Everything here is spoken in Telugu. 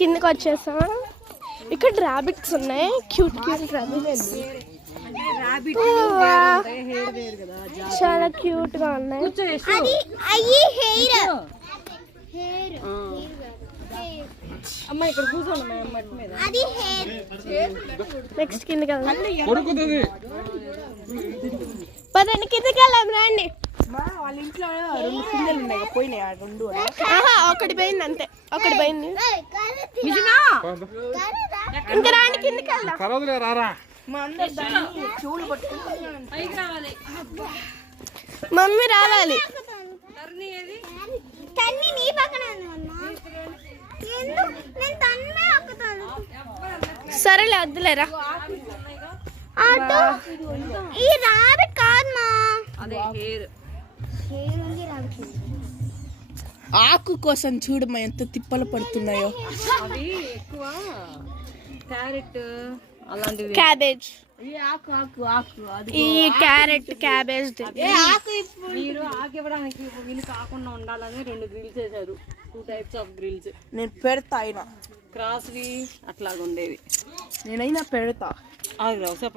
కిందకి వచ్చేసా. ఇక్కడ ర్యాబిట్స్ ఉన్నాయి, క్యూట్ క్యూట్ ర్యాబిట్స్. చాలా క్యూట్ గా ఉన్నాయి. నెక్స్ట్ కిందకి వెళ్దాం. పదండి కిందకి వెళ్దాం రండి. వాళ్ళ ఇంట్లో 2 పిల్లలు ఉన్నాయి, పోయినాయి 2. ఒకటి పోయింది అంతే, ఒకటి పోయింది. ఇంకా రాండి కిందకి వెళ్దాం. మమ్మీ రావాలి. సరేలే వద్దులేరా. ఈ రాబిట్ కాదమ్మా, ఆకు కోసం చూడమ్మా ఎంత తిప్పలు పడుతున్నాయో. క్యాబేజ్, ఈ క్యారెట్ క్యాబేజ్. మీరు ఆకు ఇవ్వడానికి వీళ్ళు కాకుండా ఉండాలని 2 గ్రిల్స్ వేసారు. 2 టైప్స్ ఆఫ్ గ్రిల్స్. నేను పెడతా అయినా క్రాస్వి అట్లాగా ఉండేవి. నేనైనా పెడతా.